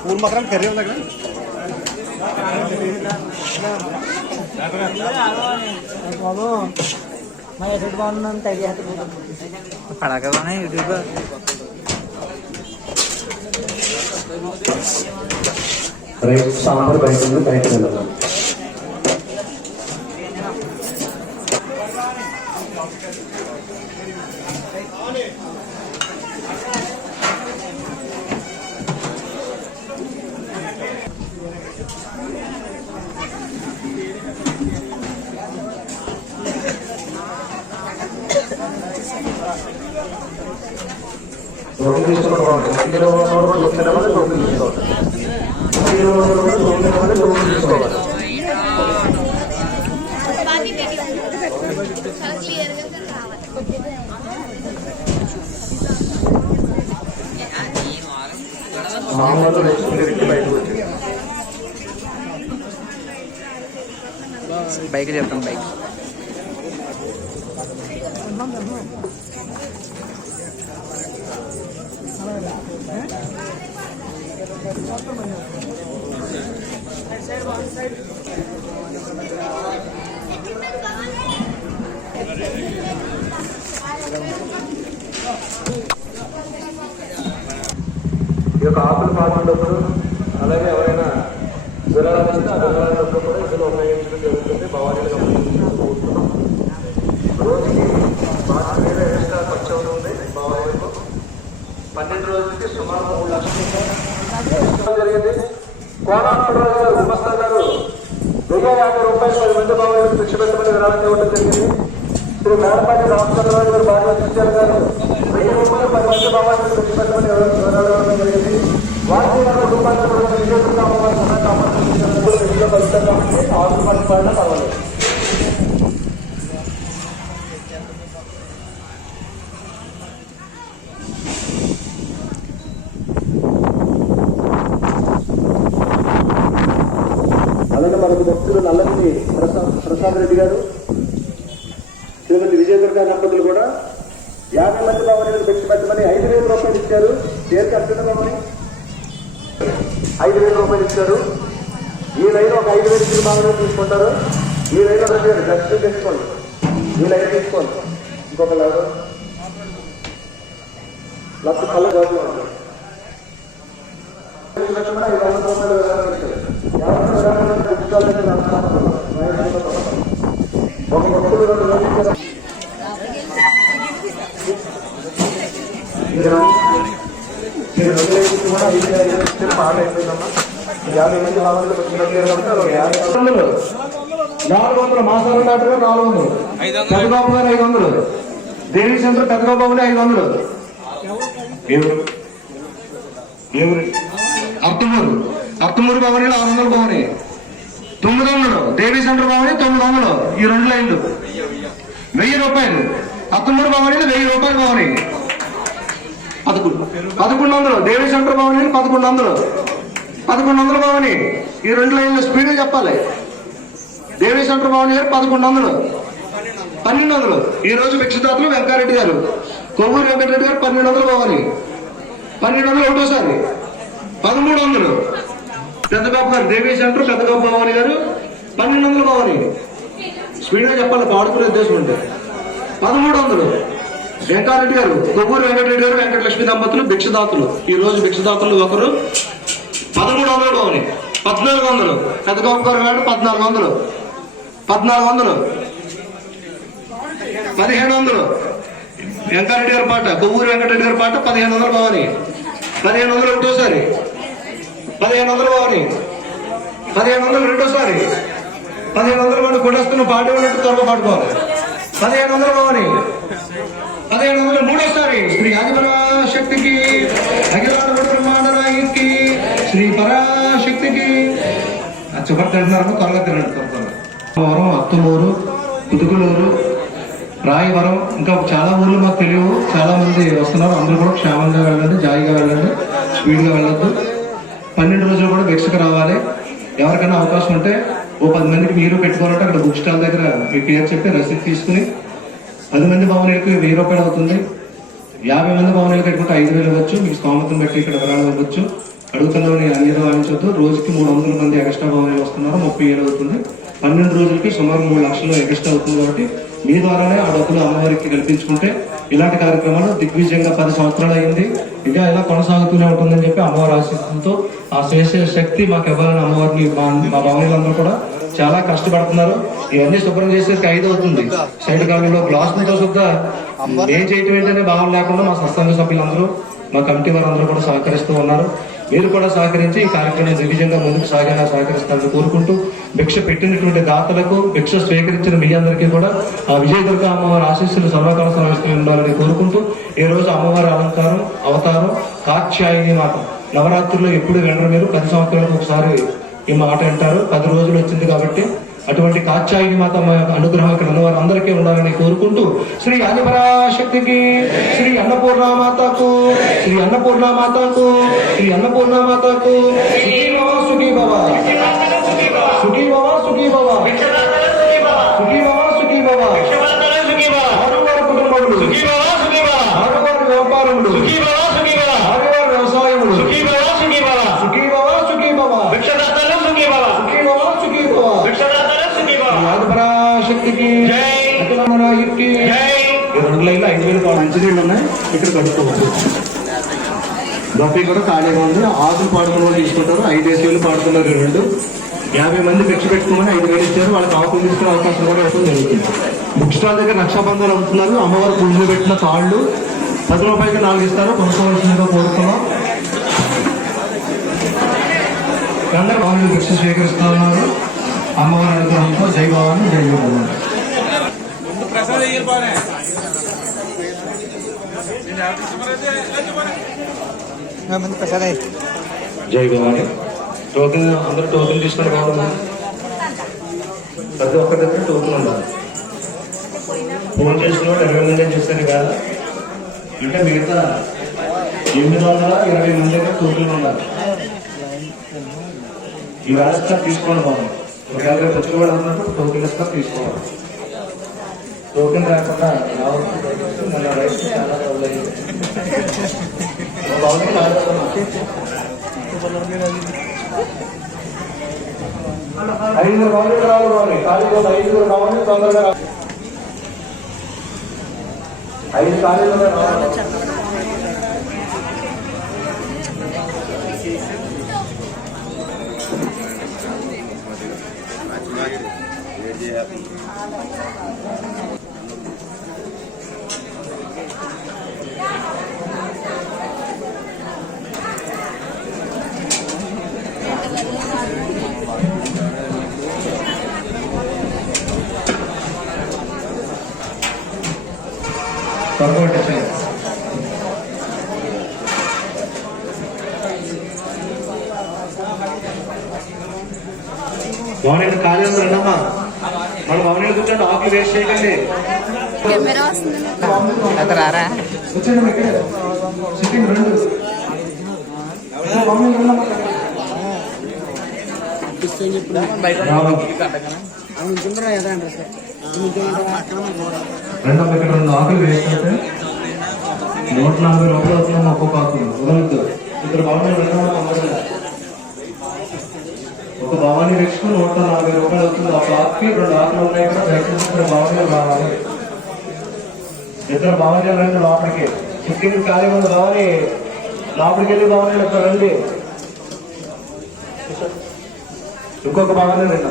Pool మాత్రం curry ఉంది అక్కడ బాబు మా ఎదుటి బాగున్నాను యూట్యూబ్. సాంబార్ బయట ఉంది బయట వెళ్ళాలి తీసుకోవాలి ఇందులో ఉన్నవాడు కూడా దొరికిన వాళ్ళు రోడ్డు తీసుకోవాలి ఇందులో ఉన్నవాడు కూడా దొరికిన వాళ్ళు రోడ్డు తీసుకోవాలి బాగా పెట్టి చాలా క్లియర్గా రావాలి మామూలు రెస్టారెంట్ పెట్టి బయటకు వచ్చింది బైక్ చెప్పండి బైక్ ఈ యొక్క ఆకులు పాల్గొన్నప్పుడు అలాగే ఎవరైనా జ్వరాలు ఇస్తే ఆ కూడా ఇందులో ఉపయోగించడం జరుగుతుంది. భవానీలు గమనించుకుంటున్నాం రోజుకి పాతి వేల ఎక్స్ట్రా ఖర్చు అవుతుంది భవానీలకు. పన్నెండు రోజులకి సుమారు మూడు లక్షలు జరిగింది. కోనారావు గారు గుమస్తా గారు వెయ్యి యాభై రూపాయలు పది మంది భవానీలకు శిక్ష పెట్టమని విరాళం ఇవ్వడం జరిగింది. శ్రీ మేడపాటి రామచంద్రరావు గారు బాగా సత్యాలు గారు వెయ్యి రూపాయలు పది మంది భవానీలకు శిక్ష పెట్టమని విరాళం ఇవ్వడం జరిగింది. వారికి యాభై కూడా విజయదుర్గ అమ్మవారి సహాయ కాపాడుతున్నారు విజయ ఉంటే ఆరు రూపాయలు పడినా పర్వాలేదు అలాగే మనకు భక్తులు నల్లమిల్లి ప్రసాద్ ప్రసాద్ రెడ్డి గారు. శ్రీమతి విజయదుర్గ దంపతులు కూడా యాభై మంది భవనాలకు పెట్టి పెట్టమని ఐదు వేల రూపాయలు ఇచ్చారు. చేరికి అర్జున భవని. ఐదు వేల రూపాయలు ఇచ్చారు. ఈ లైన్ ఒక ఐదు వేలు ఇచ్చిన తీసుకుంటారు. ఈ లైన్ రెండు వేలు. దర్శనం తెచ్చుకోండి. ఈ లైన్ తీసుకోండి. ఇంకొక లైన్. లక్ష కళ్ళ ఉంటుంది పెట్టమని ఐదు వందల రూపాయలు. ఒక రెండు నాలుగు వందలు మాసాల డాక్టర్ గారు నాలుగు వందలు. పెద్దబాబు గారు ఐదు వందలు. దేవి సెంటర్ పెద్దబాబు ఐదు వందలు? ఎవరు ఎవరు అర్తమూరు అర్తమూరు భవని ఆరు వందలు భవని. తొమ్మిది వందలు. దేవి సెంటర్ భవని తొమ్మిది వందలు. ఈ రెండు లైన్లు. వెయ్యి రూపాయలు. అర్తమూరు భవని వెయ్యి రూపాయలు భవని. పదకొండు. పదకొండు వందలు. దేవి సెంటర్ భవని పదకొండు వందలు. పదకొండు వందల భవని. ఈ రెండు లైన్ల స్పీడ్ చెప్పాలి. దేవి సెంటర్ భవని గారు పదకొండు వందలు. పన్నెండు వందలు. ఈ రోజు భిక్షదాతలు వెంకారెడ్డి గారు. కొవ్వూరు వెంకటరెడ్డి గారు పన్నెండు వందలు భవని. పన్నెండు వందలు ఒకటోసారి. పదమూడు వందలు. పెద్దబాబు గారు దేవీ సెంటర్ పెద్దబాబు భవని గారు పన్నెండు వందలు భవాని. స్పీడ్గా చెప్పాలి పాడుకునే ఉద్దేశం ఉంటే. పదమూడు వందలు. వెంకారెడ్డి గారు కొవ్వూరు వెంకటరెడ్డి గారు వెంకటలక్ష్మి దంపతులు భిక్షదాతులు. ఈ రోజు భిక్షదాతులు ఒకరు పదమూడు వందలు భవని పద్నాలుగు వందలు. పెద్ద గొప్పగారు గారు పద్నాలుగు వందలు. పద్నాలుగు వందలు. పదిహేను వందలు. వెంకారెడ్డి గారి పాట కొవ్వూరు వెంకటరెడ్డి గారి పాట పదిహేను వందలు భవని పదిహేను వందలు ఒకటోసారి పదిహేను వందలు భవని పదిహేను వందలు రెండోసారి. పదిహేను వందలు వాడు కొట్టేస్తున్న పాట ఉన్నట్టు త్వరగా పాడుకోవాలి. పదిహేడు వందలు భవని పదిహేడు వందలు మూడోసారి శ్రీ ఆదిపరాశక్తికి అఖిలాండ బ్రహ్మాండ శ్రీ పరాశక్తికి. చుపర్ తింటున్నారు త్వరగా తినండి త్వరగా వరం అత్తులూరు పుతుకులూరు రాయవరం ఇంకా చాలా ఊర్లు మాకు తెలియవు. చాలా మంది వస్తున్నారు. అందరూ కూడా క్షేమంగా వెళ్ళండి జాయిగా వెళ్ళండి స్పీడ్గా వెళ్ళొద్దు. పన్నెండు రోజులు కూడా భిక్షకు రావాలి ఎవరికైనా అవకాశం ఉంటే ఓ పది మందికి మీరు పెట్టుకోవాలంటే అక్కడ బుక్ స్టాల్ దగ్గర మీ పేరు చెప్పి రసీదు తీసుకుని పది మంది భవనీయులకు వెయ్యి రూపాయలు అవుతుంది. యాభై మంది భవనాలు కట్టుకుంటే ఐదు వేలు ఇవ్వచ్చు. మీకు స్తోమతం బట్టి ఇక్కడ వివరాలు ఇవ్వచ్చు. అడుగుతున్నామని అన్ని వాయించవద్దు రోజుకి మూడు వందల మంది ఎక్స్ట్రా భవనాలు వస్తున్నారు. ముప్పై వేలు అవుతుంది. పన్నెండు రోజులకి సుమారు మూడు లక్షలు ఎక్స్ట్రా అవుతుంది కాబట్టి మీ ద్వారానే ఆ డబ్బులు అమ్మవారికి కల్పించుకుంటే ఇలాంటి కార్యక్రమాలు దిగ్విజయంగా పది సంవత్సరాలు అయింది. ఇంకా ఇలా కొనసాగుతూనే ఉంటుందని చెప్పి అమ్మవారి ఆశీస్సులతో ఆ చేసే శక్తి మాకు ఇవ్వాలని అమ్మవారిని మా మా భవనీయులందరూ కూడా చాలా కష్టపడుతున్నారు. ఇవన్నీ శుభ్రం చేసేసరికి ఐదు అవుతుంది. సైడ్ కాలంలో గ్లాస్తో సుద్ధా ఏం చేయటం ఏంటనే భావన లేకుండా మా సత్సంగ సభ్యులందరూ మా కమిటీ వారందరూ కూడా సహకరిస్తూ ఉన్నారు. మీరు కూడా సహకరించి ఈ కార్యక్రమం దిగ్విజయంగా ముందుకు సాగేలా సహకరిస్తారని కోరుకుంటూ భిక్ష పెట్టినటువంటి దాతలకు భిక్ష స్వీకరించిన మీ అందరికీ కూడా ఆ విజయదుర్గ అమ్మవారి ఆశీస్సులు సర్వకాల సర్వస్తి ఉండాలని కోరుకుంటూ ఈ రోజు అమ్మవారి అలంకారం అవతారం కాక్షాయిని మాట. నవరాత్రుల్లో ఎప్పుడు వినరు మీరు? పది సంవత్సరాలకు ఒకసారి ఈ మాట అంటారు పది రోజులు వచ్చింది కాబట్టి అటువంటి కాచాయిని మాత అనుగ్రహం ఇక్కడ ఉన్న అందరికీ ఉండాలని కోరుకుంటూ శ్రీ అన్నపరాశక్తికి శ్రీ అన్నపూర్ణ మాతకు శ్రీ అన్నపూర్ణ మాతకు శ్రీ అన్నపూర్ణ మాతకు సుఖీ సుఖీ భవ సుఖీ భవ సుఖీ భవ సుఖీ భవ సుఖీ భవ ఆరువారి కుటుంబములు ఆరువారి వ్యాపారములు ఆరువారి వ్యవసాయములు సుఖీ భవ సుఖీ భవ సుఖీ భవ సుఖీ భవ యాదపరాశక్తికి అఖిలమనాయుక్కి ఈ రెండు లైన్లు ఐదు వేలు కావాలి మంచినీళ్ళు ఉన్నాయి ఇక్కడ కట్టుకోవచ్చు దఫీ కూడా ఖాళీగా ఉంది. ఆకులు పాడుకున్న వాళ్ళు తీసుకుంటారు. ఐదు వేలు పాడుతున్నారు రెండు. యాభై మంది భిక్ష పెట్టుకోమని ఐదు వేలు ఇచ్చారు. వాళ్ళకి ఆకులు తీసుకునే అవకాశం కూడా ఇవ్వడం జరుగుతుంది. బుక్ స్టాల్ దగ్గర రక్షాబంధాలు అమ్ముతున్నారు. అమ్మవారు పూజలు పెట్టిన తాళ్ళు. పది రూపాయలకి నాలుగు ఇస్తారు? కొనుక్కోవాల్సిందిగా కోరుతున్నాం. అందరూ వాళ్ళు భిక్ష స్వీకరిస్తూ ఉన్నారు. అమ్మవారి అనుగ్రహంతో జై భవాని మంది ప్రసాద్ జై భవాని. టోకెన్ అందరూ టోకెన్ తీసుకొని రావాలి ప్రతి ఒక్కరి దగ్గర టోకెన్ ఉండాలి. ఫోన్ చేసిన వాళ్ళు ఇరవై మంది అని చేస్తారు కదా. అంటే మిగతా ఎనిమిది వందల ఇరవై మంది దగ్గర టోకెన్ ఉండాలి. ఈ రాష్ట్రం తీసుకోండి బాబు. ఒకవేళ రేపు వచ్చి కూడా ఉన్నప్పుడు టోకెన్ ఇస్తా తీసుకోవాలి. టోకెన్ రాకుండా రావచ్చు మన రైతు చాలా రోజులు అయింది. మా బాబుకి రాలేదమ్మా. ఐదుగురు కావాలి రావాలి కావాలి ఐదుగురు కావాలి తొందరగా ఐదు ఖాళీలు రావాలి. త్వరగా పెట్టేసేయండి. భవనీలు ఖాళీ ఉంది రండమ్మా మన భవనీలు కూర్చోండి ఆకులు వేస్ట్ చేయకండి కెమెరా వస్తుంది. అతను రారా? కూర్చోండి ఇక్కడే. సిట్టింగ్ రెండు భవనీలు ఇక్కడ రెండు ఆకులు వేస్ట్ నూట నలభై రూపాయలు అవుతున్నాం ఒక్కొక్క ఆకులు వదలొద్దు ఇద్దరు భవనీలు రండమ్మా ఒక భవానీ రిక్షకు నూట నలభై రూపాయలు అవుతుంది ఒక ఆకుకి రెండు ఆకులు ఉన్నాయి కూడా దయచేసి ఇద్దరు భవానీలు రావాలి. ఇద్దరు భవానీలు రండి లోపలికి. సిట్టింగ్ ఖాళీ ఉంది భవానీ లోపలికి వెళ్ళి భవానీలు ఇక్కడ రండి. ఇంకొక భవానీ రెండు